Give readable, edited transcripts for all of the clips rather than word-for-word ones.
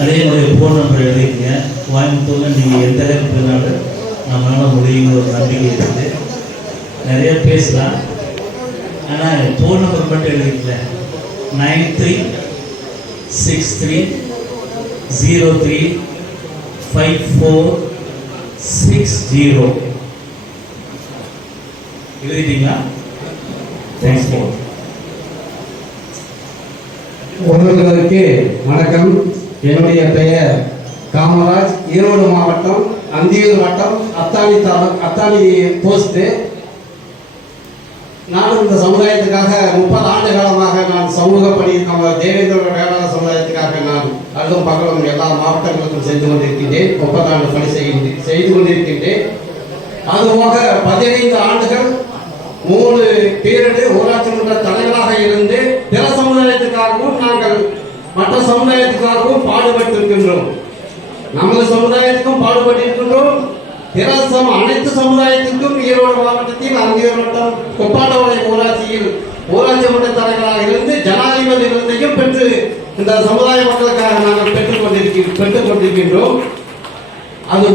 அதே மாதிரி phone number எழுதிக்கங்க. கோயம்புத்தூரில் நீங்கள் எந்த அளவுக்கு போனாலும் நம்மளால் முடியுங்கிற ஒரு நம்பிக்கை இருக்குது. நிறைய பேசலாம், ஆனால் ஃபோன் நம்பர் மட்டும் எழுதிக்கல. 9363035460 எழுதிட்டீங்களா? தேங்க்ஸ். உறவுகளுக்கு வணக்கம். என்னுடைய பெயர் காமராஜ். ஈரோடு மாவட்டம் அந்தியூர் வட்டம் அத்தானி போஸ்ட். நானும் இந்த சமுதாயத்துக்காக 30 ஆண்டு காலமாக நான் சமூக பணி தேவேந்திர வேளாண் சமுதாயத்துக்காக நான் அல்லும் பகலும் எல்லா மாவட்டங்களுக்கும் சென்று கொண்டிருக்கின்றேன். 30 ஆண்டு பணி செய்து கொண்டிருக்கின்றேன். அதுபோக 15 ஆண்டுகள் 3 பீரியடு ஊராட்சி மன்ற தலைவராக இருந்து பிற சமுதாயத்துக்காகவும் நாங்கள் மற்ற சமுதாயத்துக்காகவும் பாடுபட்டிருக்கின்றோம். நமது சமுதாயத்துக்கும் பாடுபட்டிருக்கின்றோம். அனைத்து சமுதாயத்திற்கும் ஈரோடு மாவட்டத்தில் அந்தியூர் வட்டம் கொப்பாண்டவளை ஊராட்சியில் ஊராட்சி மன்ற தலைவராக இருந்து ஜனாதிபதி விருதையும் பெற்று இந்த சமுதாய மக்களுக்காக நாங்கள் பெற்றுக் கொண்டிருக்கின்றோம். அது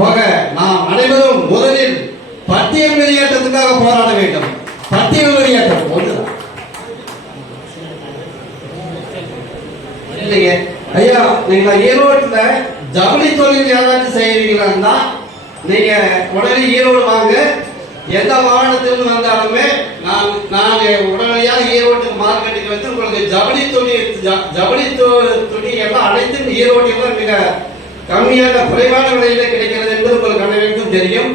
போக நாம் அனைவரும் முதலில் பட்டியல் வெளியேற்றத்துக்காக போராட வேண்டும். பட்டியல் வெளியேற்றம் ஒன்றுதான் இல்லைங்க ஐயா. நீங்க ஈரோட்டுல ஜவுளி தொழில் யாராச்சும் செய்யறீங்களா? நீங்க உடனே ஈரோடு வாங்க. எந்த மாவட்டத்திலிருந்து வந்தாலுமே நான் உடனடியாக ஈரோட்டு மார்க்கெட்டுக்கு வந்து உங்களுக்கு ஜவுளி துணி எல்லாம் அனைத்தும் ஈரோட்டில் மிக கம்மியான குறைவான விலையில கிடைக்கிறது என்பது உங்களுக்கு அனைவருக்கும் தெரியும்.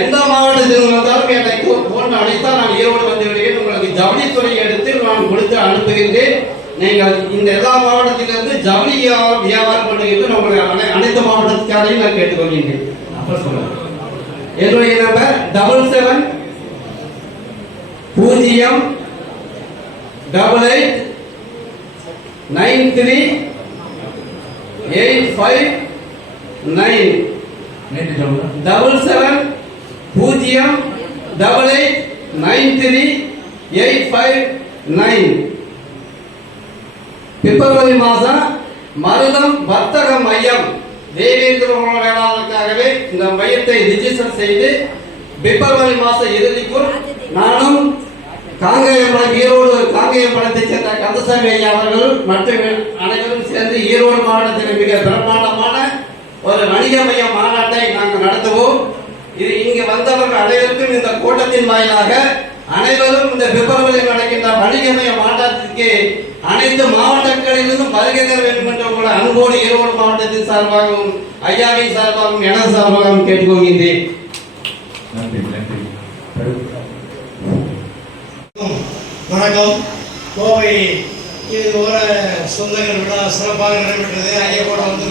எந்த மாவட்டத்தில் வந்தாலும் என்னை போன்று அழைத்தால் நான் ஈரோடு வந்து விடுகிறேன். உங்களுக்கு ஜவுளி துணி எடுத்து நான் கொடுத்து அனுப்புகின்றேன். நீங்கள் இந்த எல்லா மாவட்டத்திலிருந்து ஜவுளி வியாபாரம் பண்ணுகின்ற உங்களுடைய அனைத்து மாவட்டத்துக்காரையும் நான் கேட்டுக்கொள்கின்றேன். என்னுடைய நம்பர் 77808893. பிப்ரவரி மாதம் மருதம் வர்த்தக மையம் தேவேந்திர வேளாண்மைக்காகவே இந்த மையத்தை ரிஜிஸ்டர் செய்து பிப்ரவரி மாத இறுதிக்குள் நானும் ஈரோடு காங்கேயம் படத்தைச் சேர்ந்த கந்தசாமி ஐயா அவர்கள் மற்றும் அனைவரும் சேர்ந்து ஈரோடு மாவட்டத்தில் மிக பிரம்மாண்டமான ஒரு வணிக மைய மாநாட்டை நாங்கள் நடத்துவோம். இது இங்கு வந்தவர்கள் அனைவருக்கும் இந்த கூட்டத்தின் வாயிலாக அனைவரும் இந்த பிப்ரவரியில் நடக்கின்ற வணிக மைய மாநாட்டிற்கு அனைத்து மாவட்டங்களிலிருந்தும் வருகை தர வேண்டும் என்று உங்களை அன்போடு ஈரோடு மாவட்டத்தின் சார்பாகவும் ஐயாவின் சார்பாகவும் எனது சார்பாகவும் கேட்டுக்கொள்கின்றேன். வணக்கம். கோவை சொந்தங்கள் விழா சிறப்பாக நடைபெற்றது. ஐயா கூட வந்து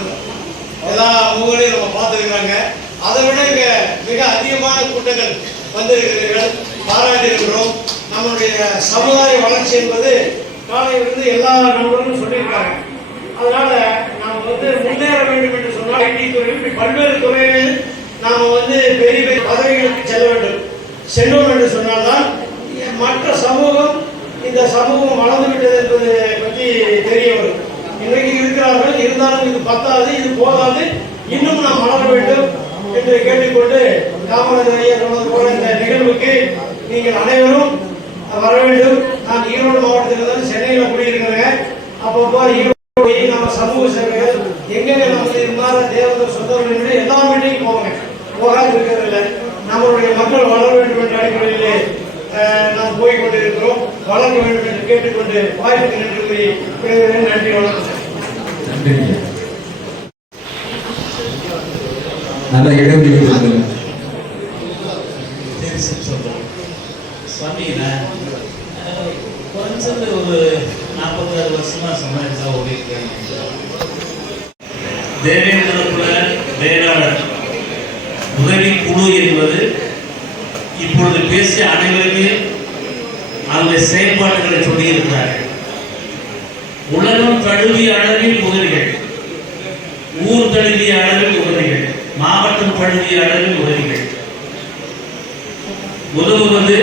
எல்லா ஊர்களையும் நம்ம பார்த்துருக்காங்க. அதை விட இங்க மிக அதிகமான கூட்டங்கள் வந்திருக்கிறீர்கள், பாராட்டியிருக்கிறோம். நம்மளுடைய சமுதாய வளர்ச்சி என்பது காலையிலிருந்து எல்லா நண்பர்களும் சொல்லியிருக்காங்க. அதனால நாம் முன்னேற வேண்டும் என்று சொன்னால் ஐடி துறையில் பல்வேறு துறைகளில் நாம் பெரிய பெரிய பதவிகளுக்கு செல்வோம் என்று சொன்னால்தான் மற்ற சமூகம் இந்த சமூகம் வளர்ந்துவிட்டது என்பது பற்றி தெரிய வரும். இன்றைக்கு இருக்கிறார்கள், இருந்தாலும் இது பத்தாது, இது போதாது, இன்னும் நாம் வளர வேண்டும் என்று கேட்டுக்கொண்டு காமராஜர் ஐயா சொன்னது போல இந்த நிகழ்வுக்கு நீங்கள் அனைவரும் வர வேண்டும். நான் ஈரோடு மாவட்டத்தில் சென்னையில் குடியிருக்கிறேன். அப்பப்போ ஈரோடு நம்ம சமூக சேவைகள் எங்கெங்க நமக்கு இருந்தால தேவதர் சொந்தங்கள் எல்லா மீட்டிங்கும் போகாது இருக்கிறதில்லை. நம்மளுடைய மக்கள் வளர வேண்டும் என்ற அடிப்படையிலே நாம் போய்கொண்டிருக்கிறோம். வளர்க்க வேண்டும் என்று கேட்டுக்கொண்டு வாய்ப்புக்கு நன்றி கூறி நன்றி. வணக்கம். நல்ல இடைவெளி சுவாமி, குறைஞ்சது ஒரு 46 வருஷமா சமாளிச்சா ஓடிருக்கேன். தேவேந்திரகுல வேளாளர் உதவி குழு என்பது இப்பொழுது பேசிய அனைவருமே அந்த செயல்பாடுகளை சொல்லியிருக்கிறார்கள். உலகம் தழுவிய அளவில் உதவிகள், ஊர் தழுவிய அளவில் உதவிகள், மாவட்டம் தழுவிய அளவில் உதவிகள். உதவுவது,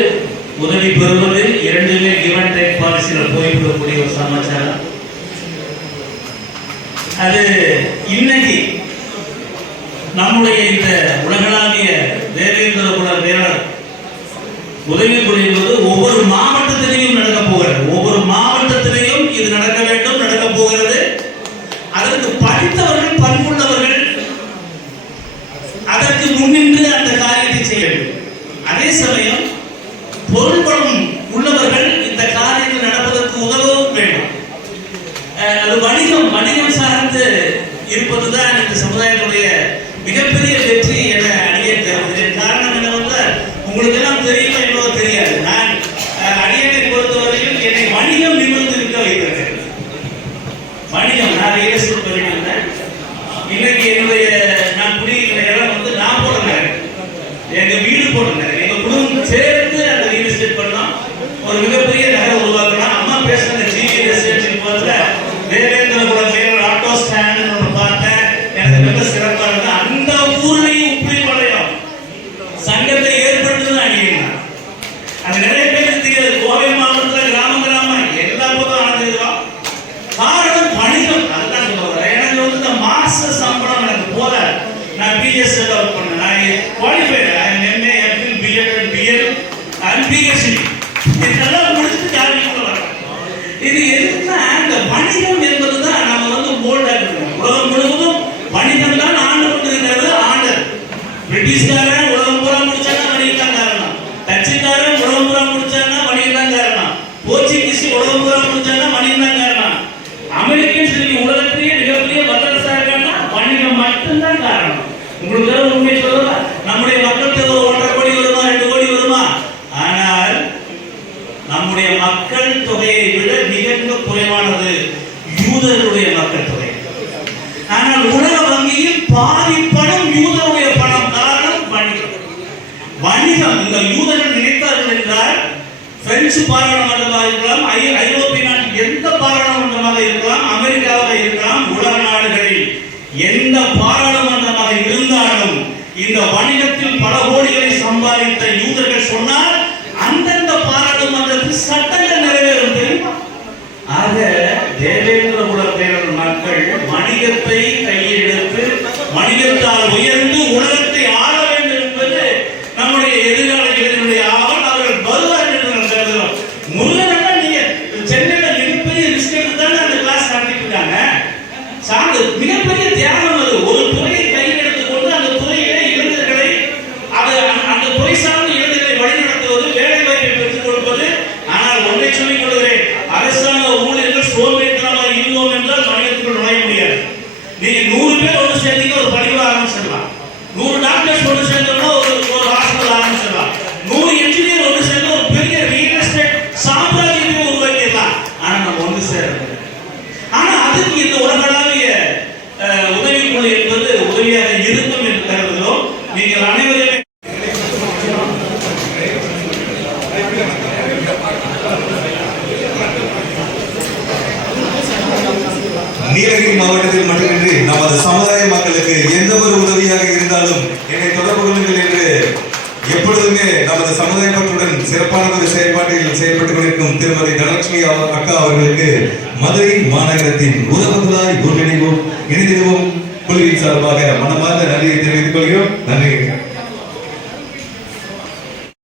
உதவி பெறுவது இரண்டுமே கிவ் அண்ட் டேக் பாலிசியில் போய்விடக்கூடிய ஒரு சமாச்சாரம். அது இன்னைக்கு நம்முடைய இந்த உலகளாவிய தேவேந்திர குல வேளாளர் உதவி புரிவது ஒவ்வொரு மாவட்டத்திலையும் நடக்க போகிறது. ஒவ்வொரு மாவட்டத்திலையும் இது நடக்க வேண்டும், நடக்க போகிறது. அதற்கு படித்தவர்கள், பண்புள்ளவர்கள் அதற்கு முன்னின்று அந்த காரியத்தை செய்ய வேண்டும். அதே சமயம் பொருள்படும் உள்ளவர்கள் இந்த காரியங்கள் நடப்பதற்கு உதவவும் வேண்டும். அது வணிகம் சார்ந்து இருப்பதுதான் இந்த சமுதாயத்துடைய மிகப்பெரிய வெற்றி என அடியே கருதுகிறேன். காரணம் என்னவென்றால் உங்களுக்கு எல்லாம் தெரியுமா என்னவோ தெரியாது, நான் அடியனை பொறுத்தவரையில் என்னை வணிகம் நிமிர்ந்து இருக்க வைத்திருக்கிறேன். வணிகம் நான் ரியல் எஸ்டேட் பண்ணியிருந்தேன். இன்னைக்கு என்னுடைய நான் குடியிருக்கிற இடம் வந்து நான் போடுறேன், எங்க வீடு போடுறேன், எங்க குடும்பம் சேர்த்து அந்த ரியல் எஸ்டேட் பண்ணோம். ஒரு மிகப்பெரிய நகரம் உருவாக்கணும். அம்மா பேசுற ரியல் எஸ்டேட் போதுல தேவேந்திர குல வேளாளர் ஆட்டோ ஸ்டாண்ட் ஒன்று பார்த்தேன். எனக்கு மிக சிறப்பா இருக்கு. அந்த ஊர்லயும் உப்பி பழையம் சங்கத்தை ஏற்படுத்துன்னு அடிக்கலாம். அது நிறைய பேருக்கு தெரியாது. கோவை மாவட்டத்தில் கிராமம் எல்லா போதும் ஆனதுதான் காரணம் வணிகம். அதுதான் சொல்லுவாங்க. எனக்கு வந்து இந்த மாச சம்பளம் எனக்கு போல. நான் பிஎஸ் ஒர்க் பண்ணேன். நான் qualified. MA, MPhil, BEd, BL and BSc இதெல்லாம் முடிச்சுட்டு ஜாலியாக வரேன். இது எதுக்குன்னா இந்த வணிகம் என்பதுதான் நம்ம வந்து மோல்டா இருக்கணும். உலகம் முழுவதும் வணிகம் தான் ஆண்டு கொண்டிருக்கிறது. ஆண்டர் பிரிட்டிஷ்காரன் உலகம் பூரா முடிச்சாங்க, வணிகம் தான் காரணம். டச்சுக்காரன் உலகம் பூரா முடிச்சாங்க, வணிகம் தான் காரணம். போர்ச்சுகீஸ் உலகம் பூரா முடிச்சாங்க, வணிகம் தான் காரணம். அமெரிக்கன் சொல்லி உலகத்திலேயே மிகப்பெரிய வல்லரசா இருக்காங்கன்னா வணிகம் மட்டும்தான் காரணம். உங்களுக்கு உண்மை சொல்லலாம், நம்முடைய மக்கள் தொகை 1.5 கோடி வருமா, 2 கோடி வருமா? ஆனால் நம்முடைய மக்கள் தொகையை விட மிக குறைவானது யூதர்களுடைய மக்கள் தொகை. ஆனால் உலக வங்கியில் பாதி பணம் யூதருடைய பணம். காரணம் வணிகம். வணிகம். இந்த யூதர்கள் நினைத்தார்கள் என்றால் பிரெஞ்சு பாராளுமன்றமாக இருக்கலாம், ஐரோப்பிய நாட்டில் எந்த பாராளுமன்றமாக இருக்கலாம், அமெரிக்காவாக இருக்கலாம், உலக நாடுகளில் எந்த பாராளுமன்றமாக இருந்தாலும் இந்த வணிகத்தில் பல கோடிகளை சம்பாதித்த யூதர்கள் சொன்னால் அந்தந்த பாராளுமன்றத்தில் சட்டங்கள் நிறைவேறும் தெரியுமா? ஆக தேவேந்திர குல வேளாளர் மக்கள் வணிகத்தை கையில் எடுத்து வணிகத்தால் உயர்ந்து உலகத்தை ஆள வேண்டும் என்பது நம்முடைய எதிர்கால இளைஞர்களுடைய ஆவல். அவர்கள் வருவார்கள் என்று நாம் கருதுகிறோம். முருகன் நீங்க சென்னையில மிகப்பெரிய ரிஸ்க் எடுத்து தான் அந்த கிளாஸ் நடத்திட்டு இருக்காங்க. சார்ந்து மிகப்பெரிய தியாகம் அது. ஒரு துறையை கையில் எடுத்துக்கொண்டு அந்த துறையிலே இளைஞர்களை அந்த துறை சார்ந்த இளைஞர்களை வழிநடத்துவது, வேலை வாய்ப்பை பெற்றுக் கொடுப்பது. ஆனால் ஒன்றை சொல்லிக் கொள்கிறேன், அரசாங்க ஊழியர்கள் சோம்பேறித்தனமாக இருந்தோம் என்றால் வணிகத்துக்குள் நுழைய முடியாது. நீங்க 100 பேர் ஒன்று சேர்ந்தீங்க, ஒரு படிப்பு ஆரம்பிச்சிடலாம். 100 டாக்டர்ஸ் ஒன்று சேர்ந்தோம்னா ஒரு ஹாஸ்பிட்டல் ஆரம்பிச்சிடலாம். 100 என்ஜினியர் ஒன்று சேர்ந்து ஒரு பெரிய ரியல் எஸ்டேட் சாம்ராஜ்யத்தை உருவாக்கிடலாம். ஆனா நம்ம ஒன்று சேரல. ஆனா அதுக்கு இந்த உலகளாவிய உதவிக்குழு என்பது உதவியாக இருக்கும் என்று கருதுகிறோம். நீங்கள் அனைவருமே நீலகிரி மாவட்டத்தில் மட்டுமின்றி நமது சமுதாய மக்களுக்கு எந்த ஒரு உதவியாக இருந்தாலும் என்னை தொடர்பு கொள்ளுங்கள் என்று எப்பொழுதுமே நமது சமுதாய மக்களுடன் சிறப்பான ஒரு செயல்பாட்டில் செயல்பட்டுக் கொண்டிருக்கும் திருமதி தனலட்சுமி அக்கா அவர்களுக்கு மதுரை மாநகரத்தின் உதவுதலாய் ஒன்றிணைவோம் இணைந்திடுவோம் குழுவின் சார்பாக மனமார்ந்த நன்றியை தெரிவித்துக் கொள்கிறோம். நன்றி.